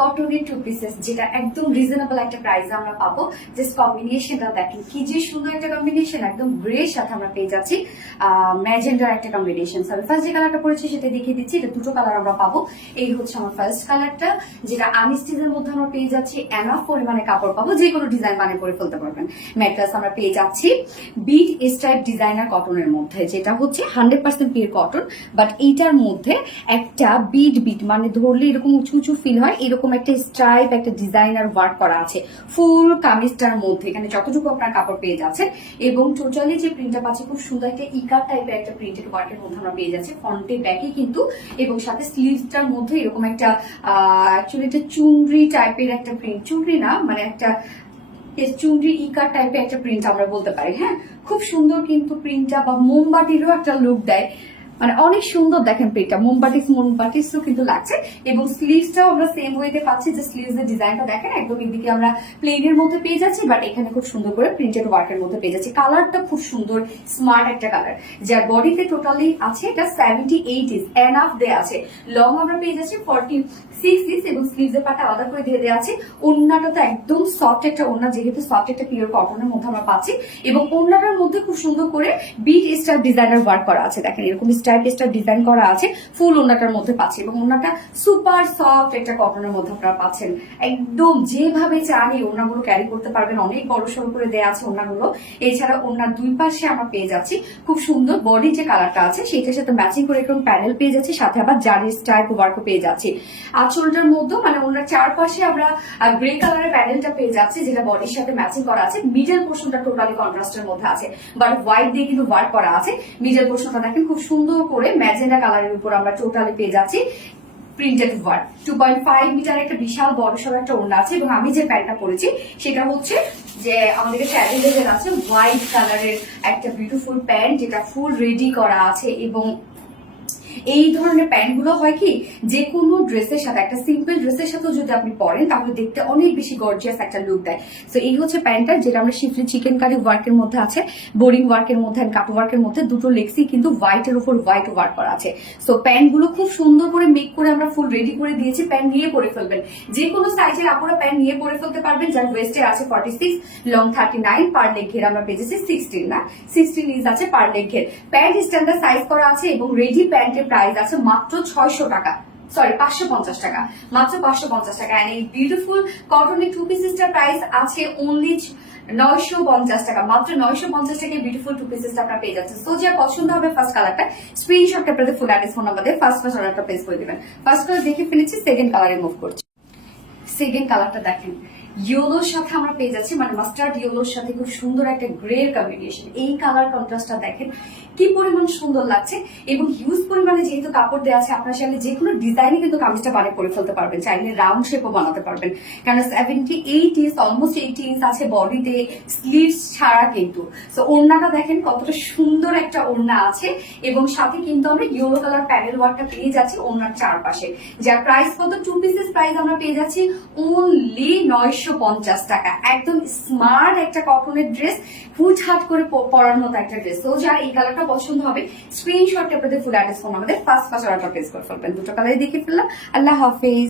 কটনের two pieces, যেটা একদম রিজনেবল একটা প্রাইসে আমরা পাবো। জাস্ট কম্বিনেশনটা দেখেন কি যে সুন্দর একটা কম্বিনেশন, একদম গ্রে সাথে আমরা পেয়ে যাচ্ছি ম্যাজেন্ডার একটা কম্বিনেশন। আমি ফার্স্ট যে কালারটা পরেছি সেটা দেখিয়ে দিচ্ছি। এটা দুটো কালার আমরা পাবো। এই হচ্ছে আমার ফার্স্ট কালারটা, যেটা আনস্টিচের মধ্যে আমরা পেয়ে যাচ্ছি এনাফ পরিমাণে কাপড় পাবো, যে কোনো ডিজাইন বানিয়ে করে ফেলতে পারবেন। ম্যাট্রেস আমরা পেয়ে যাচ্ছি বিট স্ট্রাইপ ডিজাইনার কটনের মধ্যে, যেটা হচ্ছে 100% পিওর কটন, বাট এইটার মধ্যে একটা বিট মানে ধরলে এরকম উঁচু উঁচু ফিল হয়, এরকম একটা স্ট্রাইপ একটা ডিজাইনার ওয়ার্ক করা আছে ফুল কামিজটার মধ্যে। এখানে যতটুকু আপনার কাপড় পেয়ে যাচ্ছে, এবং টোটালি যে প্রিন্টটা পাচ্ছি খুব সুন্দর একটা ইকার টাইপের একটা প্রিন্টেড ওয়ার্কের মধ্যে আমরা পেয়ে যাচ্ছি ফ্রন্টে ব্যাকে কিন্তু, এবং সাথে স্লিভসটার মধ্যে এরকম একটা অ্যাকচুয়ালি একটা চুনরি টাইপের একটা প্রিন্ট, চুনরি না মানে একটা চুনরি ইকার টাইপের একটা প্রিন্ট আমরা বলতে পারি। হ্যাঁ, খুব সুন্দর কিন্তু প্রিন্টটা, বা মোমবাতিরও একটা লুক দেয়, মানে অনেক সুন্দর দেখেন প্রিন্টটা, মোমবাতিসও কিন্তু লাগছে। এবং স্লিভসটাও আমরা সেম ওয়েতে পাচ্ছি, যে স্লিভস এর ডিজাইনটা দেখেন একদম এদিকে আমরা প্লেনের মধ্যে পেয়ে যাচ্ছি, বাট এখানে খুব সুন্দর করে প্রিন্টেড ওয়ার্কের মধ্যে পেয়ে যাচ্ছি। কালারটা খুব সুন্দর স্মার্ট একটা কালার, যার বডিতে টোটালি আছে এটা 78 ইঞ্চ এনাফ দেয়া আছে। লং আমরা পেয়ে যাচ্ছি 46 ইঞ্চ, এবং স্লিভস এর পাটা আলাদা করে দিয়ে দেওয়া আছে। ওড়নাটা তো একদম সফট একটা ওড়না, যেহেতু সফট একটা পিওর কটনের মধ্যে আমরা পাচ্ছি, এবং ওড়নাটার মধ্যে খুব সুন্দর করে বিট স্টাইপ ডিজাইনার ওয়ার্ক করা আছে। দেখেন এরকম স্টাইপ ডিজাইন করা আছে ফুল ওড়নাটার মধ্যে পাচ্ছি, এবং ওড়নাটা সুপার সফট একটা কটনের মধ্যে আপনারা পাচ্ছেন। একদম যেভাবে চান এই ওড়নাগুলো ক্যারি করতে পারবেন, অনেক বড় সড়ো করে দেওয়া আছে ওড়নাগুলো। এছাড়া ওড়নার দুই পাশে আমরা পেয়ে যাচ্ছি খুব সুন্দর বডি যে কালারটা আছে সেটার সাথে ম্যাচিং করে এরকম প্যানেল পেয়ে যাচ্ছি, সাথে আবার জারি স্টাইপ ওয়ার্কও পেয়ে যাচ্ছি। আঁচলটার মধ্যে মানে ওনার চারপাশে আমরা গ্রে কালারের প্যানেলটা পেয়ে যাচ্ছি, যেটা বডির সাথে ম্যাচিং করা আছে। মিডল পোর্শনটা টোটালি কন্ট্রাস্টের মধ্যে আছে, বাট হোয়াইট দিয়ে কিন্তু ওয়ার্ক করা আছে। মিডল পোর্শনটা দেখেন খুব সুন্দর করে ম্যাজেন্ডা কালারের উপর আমরা টোটালি পেয়ে যাচ্ছি প্রিন্টেড ওয়ার্ক। 2.5 মিটার একটা বিশাল বড় সড়ো একটা ওড়না আছে, এবং আমি যে প্যান্টটা পরেছি সেটা হচ্ছে যে আমাদের কাছে অ্যাভেলেবেল আছে হোয়াইট কালারের একটা বিউটিফুল প্যান্ট, যেটা ফুল রেডি করা আছে। এবং এই ধরনের প্যান্ট গুলো হয় কি, যে কোনো ড্রেসের সাথে, একটা সিম্পল ড্রেসের সাথেও যদি আপনি পরেন তাহলে দেখতে অনেক বেশি গর্জিয়াস একটা লুক দেয়। তো এই হচ্ছে প্যান্টটা, যেটা আমরা শিফলি চিকেন কারি ওয়ার্কের মধ্যে আছে, বোরিং ওয়ার্কের মধ্যে, কাট ওয়ার্কের মধ্যে, দুটো লেগসই কিন্তু হোয়াইটের উপর হোয়াইট ওয়ার্ক করা আছে। তো প্যান্ট গুলো খুব সুন্দর করে মেক করে আমরা ফুল রেডি করে দিয়েছি। প্যান্ট নিয়ে পরে ফেলবেন, যে কোনো সাইজের আপনারা প্যান্ট নিয়ে পরে ফেলতে পারবেন। যার ওয়েস্টে আছে 46, লং 39, পার লেগ ঘের আমরা পেয়েছি 16 ইঞ্চ আছে পার লেগ ঘের। প্যান্ট স্ট্যান্ডার্ড সাইজ করা আছে, এবং রেডি প্যান্টের প্রাইস আছে মাত্র 600 টাকা, সরি 550 টাকা, মাত্র 550 টাকা। এন্ড এই বিউটিফুল কটনের টু পিসেসটার প্রাইস আছে অনলি 950 টাকা, মাত্র 950 টাকায় বিউটিফুল টু পিসেসটা আপনারা পেয়ে যাচ্ছেন। তো যা পছন্দ হবে ফার্স্ট কালারটা স্ক্রিনশট আপনাদের ফুল অ্যাড্রেস ফোন নাম্বার দিয়ে ফার্স্ট অর্ডারটা প্লেস করে দিবেন। ফার্স্ট কালার দেখে ফেলেছি, সেকেন্ড কালারে মুভ করছি। সেকেন্ড কালারটা দেখেন ইয়েলোর সাথে আমরা পেয়ে যাচ্ছি, মানে মাস্টার্ড ইয়েলোর সাথে খুব সুন্দর একটা গ্রে কম্বিনেশন। এই কালার কন্ট্রাস্টটা দেখেন কি পরিমাণ সুন্দর লাগছে, এবং হিউজ পরিমাণে যেহেতু কাপড় দেওয়া আছে, আপনার চাইলে যে কোনো ডিজাইনে কিন্তু কামিজটা বানিয়ে করে ফেলতে পারবেন, চাইলে রাউন্ড শেপও বানাতে পারবেন। কারণ 78 ইঞ্চ, অলমোস্ট 80 ইঞ্চ আছে বডিতে, স্লিভস ছাড়া কিন্তু। তো ওড়নাটা দেখেন কতটা সুন্দর একটা ওড়না আছে, এবং সাথে কিন্তু আমরা ইয়েলো কালার প্যানেল ওয়ার্কটা পেয়ে যাচ্ছি ওড়নার চারপাশে। যার প্রাইস কত, টু পিসেস প্রাইস আমরা পেয়ে যাচ্ছি অনলি 950 টাকা। একদম স্মার্ট একটা কটনের ড্রেস, হুটহাট করে পরার মতো একটা ড্রেস। তো যার এই কালারটা পছন্দ হবে স্ক্রিনশট আপনাদের ফুল অ্যাড্রেস ফোন আমাদের ফার্স্ট অর্ডারটা প্লেস করে ফেলবেন। দুটো কালারই দেখে ফেললাম। আল্লাহ হাফেজ।